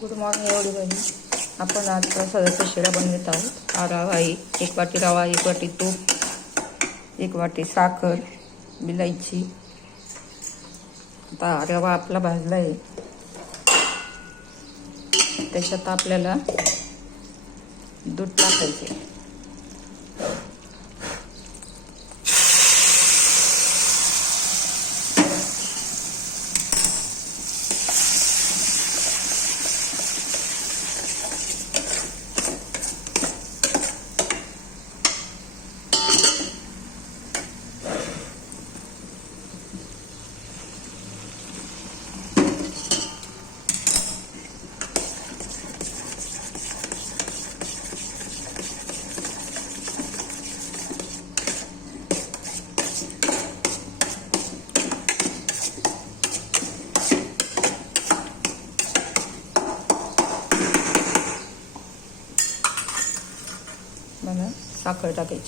Good morning एवढी. आपण आज प्रसादाच्या शिरा बनवत आहोत. हा रवा आहे, 1 वाटी रवा, 1 वाटी तूप, 1 वाटी साखर, विलायची. आता रवा आपला भाजला आहे, त्याच्यात आपल्याला दूध टाकायचे. मला साखर टाकायची.